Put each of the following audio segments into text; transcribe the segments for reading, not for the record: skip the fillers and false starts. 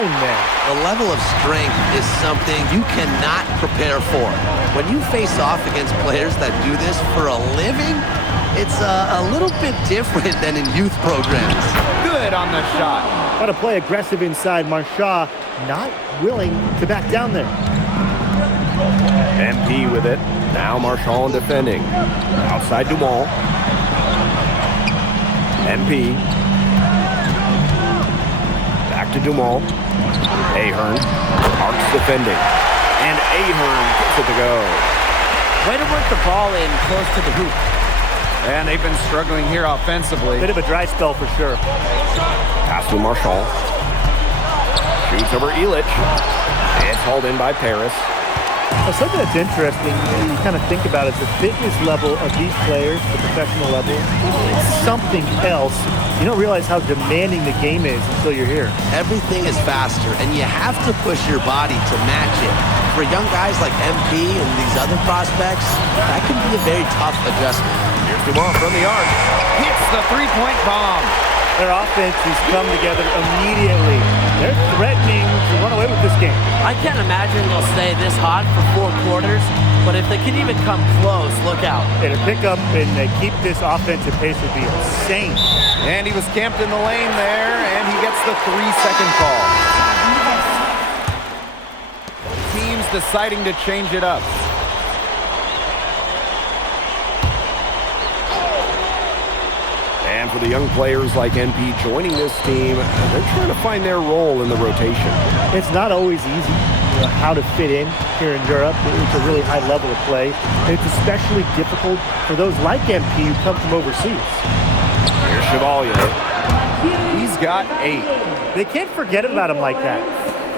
going there. The level of strength is something you cannot prepare for. When you face off against players that do this for a living, it's a little bit different than in youth programs. Good on the shot. Got to play aggressive inside. Marchand not willing to back down there. MP with it. Now Marchand defending. Outside Dumont. MP. Back to Dumont. Ahern. Marks defending. And Ahern gets it to go. Way to work the ball in close to the hoop. And they've been struggling here offensively. Bit of a dry spell for sure. Pass to Marchand. Shoots over Illich. It's hauled in by Paris. Something that's interesting, you kind of think about, is the fitness level of these players, the professional level. It's something else. You don't realize how demanding the game is until you're here. Everything is faster, and you have to push your body to match it. For young guys like MP and these other prospects, that can be a very tough adjustment. Here's Dumont from the arc. Hits the three-point bomb. Their offense has come together immediately. They're threatening to run away with this game. I can't imagine they'll stay this hot for 4 quarters, but if they can even come close, look out. And to pick up and keep this offensive pace would be insane. And he was camped in the lane there, and he gets the 3-second call. Teams deciding to change it up. And for the young players like MP joining this team, they're trying to find their role in the rotation. It's not always easy, how to fit in here in Europe. It's a really high level of play. And it's especially difficult for those like MP who come from overseas. Here's Chevalier. He's got 8. They can't forget about him like that.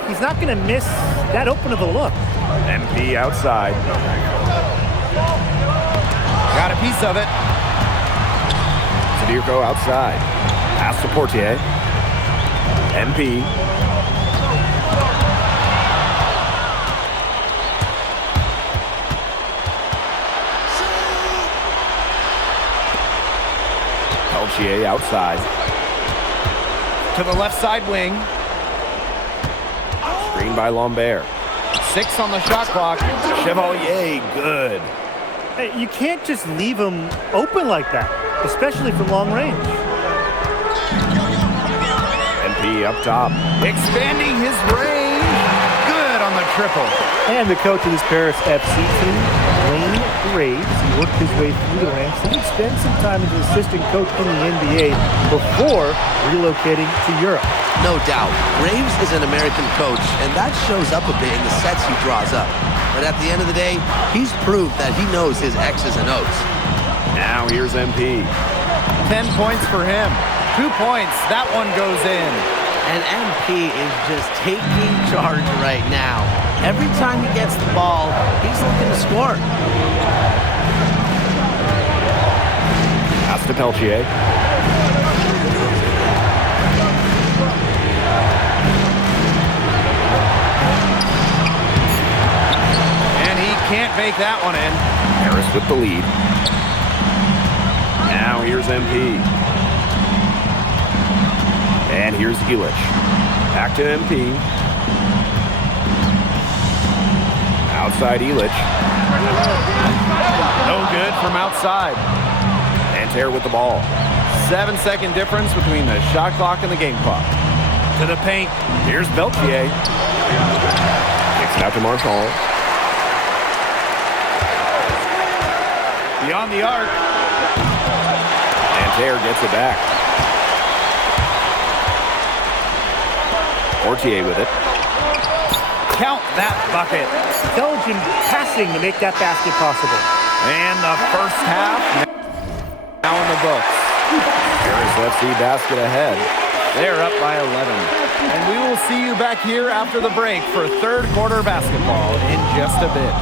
He's not going to miss that open of a look. MP outside. Got a piece of it. Dirko outside. Pass to Portier. MP. Peltier outside. To the left side wing. Screen by Lambert. 6 on the shot clock. Chevalier, good. Hey, you can't just leave him open like that, especially from long range. MP up top. Expanding his range. Good on the triple. And the coach of this Paris FC team, Wayne Graves, he worked his way through the ranks. He spent some time as an assistant coach in the NBA before relocating to Europe. No doubt, Graves is an American coach, and that shows up a bit in the sets he draws up. But at the end of the day, he's proved that he knows his X's and O's. Now here's MP. 10 points for him. 2 points. That one goes in. And MP is just taking charge right now. Every time he gets the ball, he's looking to score. Pass to Peltier. And he can't make that one in. Harris with the lead. Now here's MP. And here's Illich. Back to MP. Outside Illich. No good from outside. Nanterre with the ball. 7-second difference between the shot clock and the game clock. To the paint. Here's Peltier. Kicks it out to Marchand. Beyond the arc. Nanterre gets it back. Portier with it. Count that bucket. Intelligent passing to make that basket possible. And the first half now in the books. Paris FC basket ahead. They're up by 11. And we will see you back here after the break for third quarter basketball in just a bit.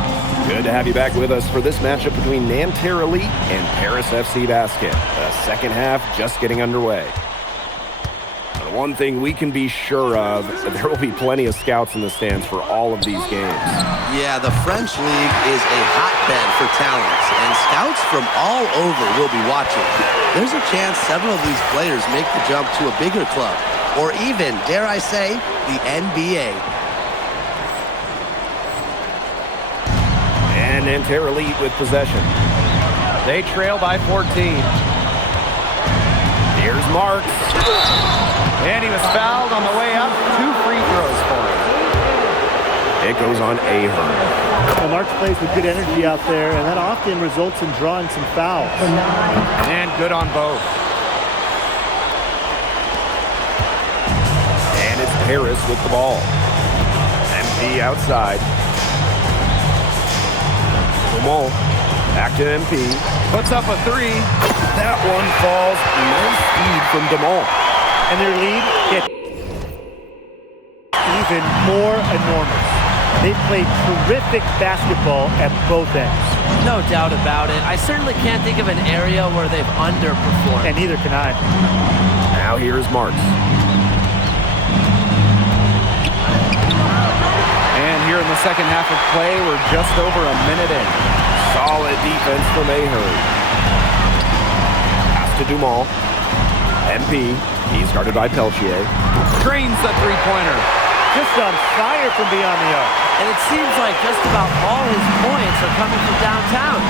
Good to have you back with us for this matchup between Nanterre Elite and Paris FC Basket. The second half just getting underway. The one thing we can be sure of, there will be plenty of scouts in the stands for all of these games. Yeah, the French League is a hotbed for talents, and scouts from all over will be watching. There's a chance several of these players make the jump to a bigger club, or even, dare I say, the NBA. And Nanterre Elite with possession. They trail by 14. Here's Marks. And he was fouled on the way up. 2 free throws for him. It goes on Ahern. Well, Marks plays with good energy out there, and that often results in drawing some fouls. And good on both. And it's Harris with the ball. MP outside. Dumont back to MP. Puts up a 3. That one falls. Nice feed from Dumont. And their lead gets even more enormous. They played terrific basketball at both ends. No doubt about it. I certainly can't think of an area where they've underperformed. And neither can I. Now here's Marks. And here in the second half of play, we're just over a minute in. Solid defense from Ahern. Pass to Dumont. MP. He's guarded by Peltier. Drains the three-pointer. Just on fire from beyond the arc. And it seems like just about all his points are coming from downtown.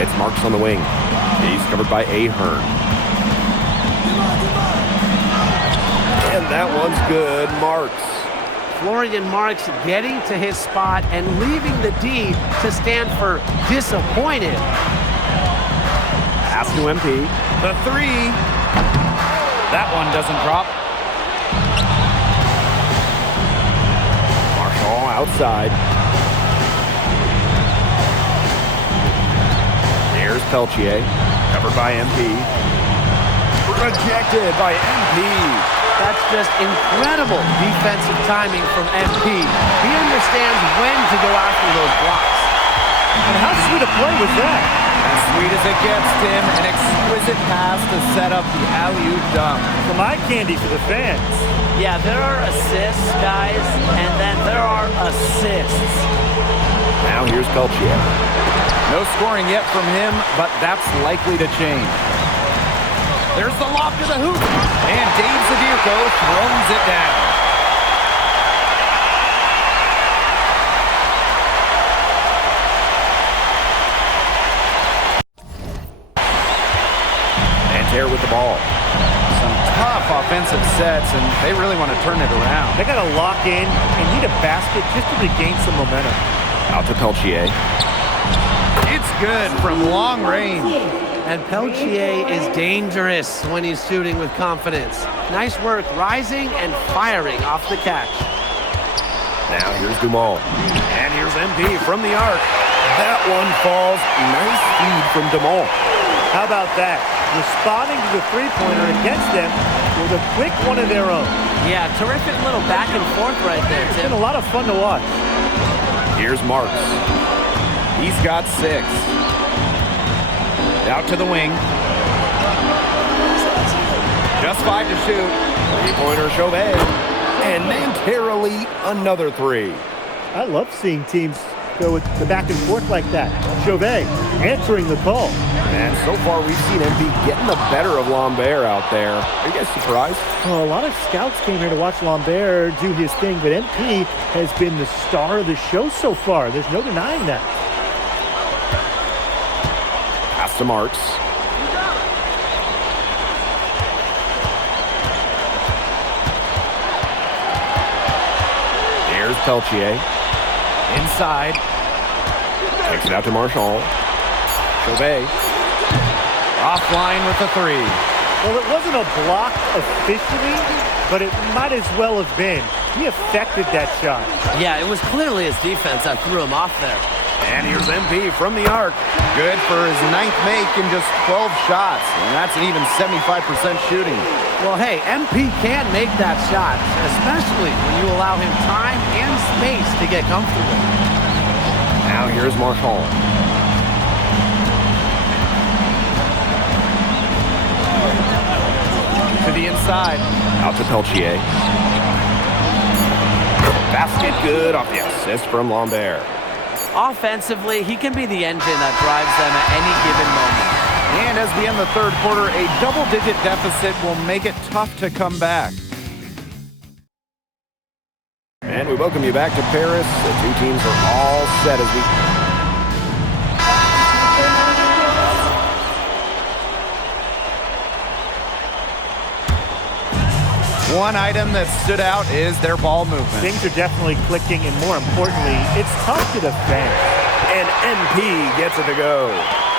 It's Marks on the wing. He's covered by Ahern. And that one's good. Marks. Florian Marks getting to his spot and leaving the D to stand for disappointed. Pass to MP. The 3. That one doesn't drop. Marshall outside. There's Peltier. Covered by MP. Rejected by MP. That's just incredible defensive timing from MP. He understands when to go after those blocks. And how sweet a play was that? As sweet as it gets, Tim. An exquisite pass to set up the alley-oop dunk. Some eye candy for the fans. Yeah, there are assists, guys, and then there are assists. Now here's Peltier. No scoring yet from him, but that's likely to change. There's the lob to the hoop. And Dave Zadirko throws it down. Nanterre with the ball. Some tough offensive sets, and they really want to turn it around. They got to lock in and need a basket just to regain some momentum. Out to Peltier. It's good from long range. And Peltier is dangerous when he's shooting with confidence. Nice work rising and firing off the catch. Now here's Dumont. And here's MP from the arc. That one falls. Nice feed from Dumont. How about that? Responding to the three-pointer against them with a quick one of their own. Yeah, terrific little back and forth right there, It's Tim. been a lot of fun to watch. Here's Marks. He's got 6. Out to the wing. Just 5 to shoot. Three-pointer Chauvet. And Nanterre Elite, another 3. I love seeing teams go with the back and forth like that. Chauvet answering the call. And so far, we've seen MP getting the better of Lambert out there. Are you guys surprised? Well, a lot of scouts came here to watch Lambert do his thing, but MP has been the star of the show so far. There's no denying that. Pass to Marks. Here's Peltier. Inside. Kicks it out to Marshall. Chauvet. Offline with the 3. Well, it wasn't a block officially, but it might as well have been. He affected that shot. Yeah, it was clearly his defense that threw him off there. And here's MP from the arc. Good for his 9th make in just 12 shots. And that's an even 75% shooting. Well, hey, MP can make that shot, especially when you allow him time and space to get comfortable. Now here's Marshall. To the inside. Out to Peltier. Basket good off the assist from Lambert. Offensively, he can be the engine that drives them at any given moment. And as we end the third quarter, a double-digit deficit will make it tough to come back. And we welcome you back to Paris. The two teams are all set as we... One item that stood out is their ball movement. Things are definitely clicking, and more importantly, it's tough to defend. And MP gets it to go.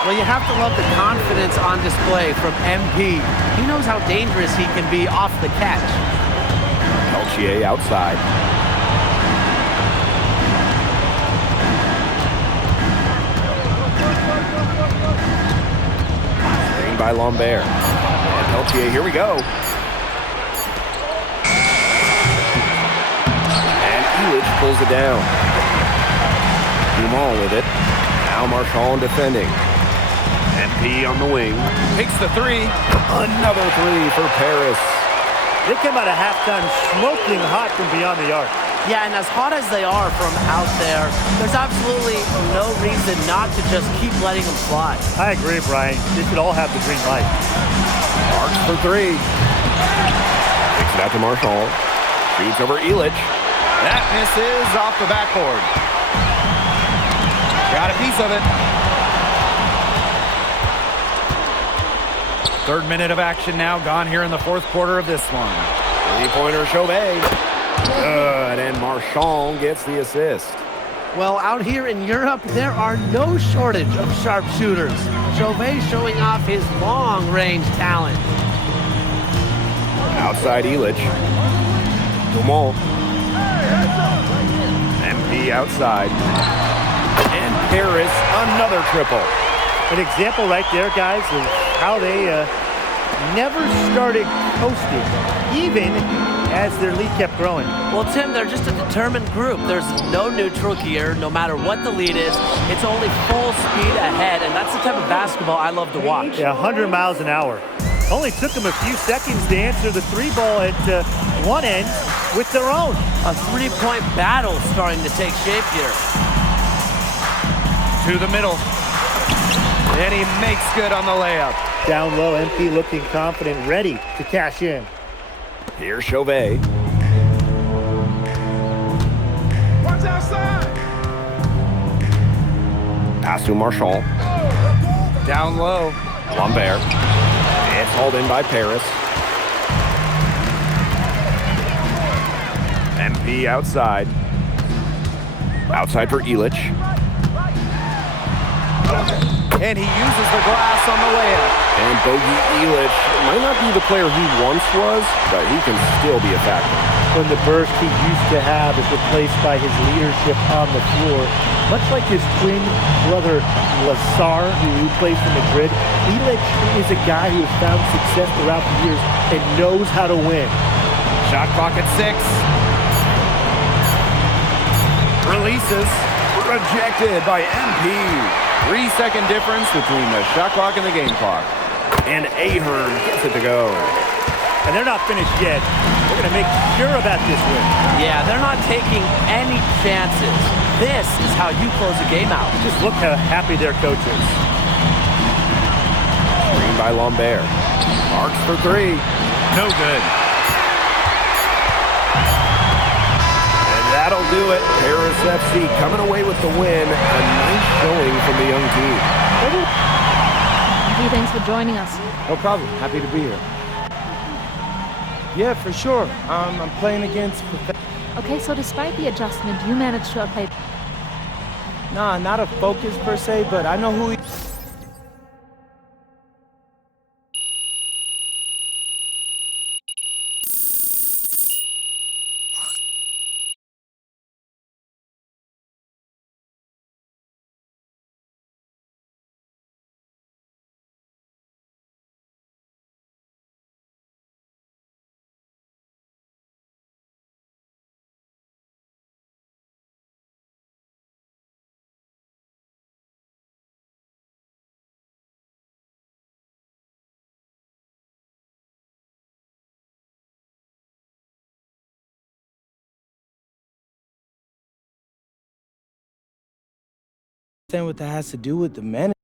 Well, you have to love the confidence on display from MP. He knows how dangerous he can be off the catch. Peltier outside. Screen by Lambert. And Peltier, here we go. Pulls it down. Dumont with it. Now Marchand defending. MP on the wing. Takes the three. Another three for Paris. They come out of halftime smoking hot from beyond the arc. Yeah, and as hot as they are from out there, there's absolutely no reason not to just keep letting them fly. I agree, Brian. They should all have the green light. Marks for three. Kicks it out to Marchand. Shoots over Illich. That misses off the backboard. Got a piece of it. Third minute of action now gone here in the fourth quarter of this one. Three-pointer Chauvet. Good, and Marchand gets the assist. Well, out here in Europe, there are no shortage of sharpshooters. Chauvet showing off his long-range talent. Outside Illich. Dumont. MP outside. And Paris, another triple. An example right there, guys, of how they never started coasting, even as their lead kept growing. Well, Tim, they're just a determined group. There's no neutral gear, no matter what the lead is. It's only full speed ahead, and that's the type of basketball I love to watch. Yeah, 100 miles an hour. Only took them a few seconds to answer the three ball at one end with their own. A three-point battle starting to take shape here. To the middle. And he makes good on the layup. Down low, MP looking confident, ready to cash in. Here's Chauvet. Watch outside. Pass to Marchand. Down low. Lambert. It's hauled in by Paris. MP outside. Outside for Illich. And he uses the glass on the layup. And Bogey Illich might not be the player he once was, but he can still be a factor. When the burst he used to have is replaced by his leadership on the floor, much like his twin brother Lazar, who plays for Madrid, Illich is a guy who has found success throughout the years and knows how to win. Shot clock at 6. Releases. Rejected by MP. 3-second difference between the shot clock and the game clock. And Ahern gets it to go. And they're not finished yet. They're going to make sure about this win. Yeah, they're not taking any chances. This is how you close a game out. Just look how happy their coach is. Screen by Lambert. Marks for three. No good. And that'll do it. Paris FC coming away with the win. A nice showing from the young team. Hey, thanks for joining us. No problem. Happy to be here. Yeah, for sure. I'm playing against... Okay, so despite the adjustment, you managed to play. Nah, not a focus per se, but I know who he... Understand what that has to do with the men.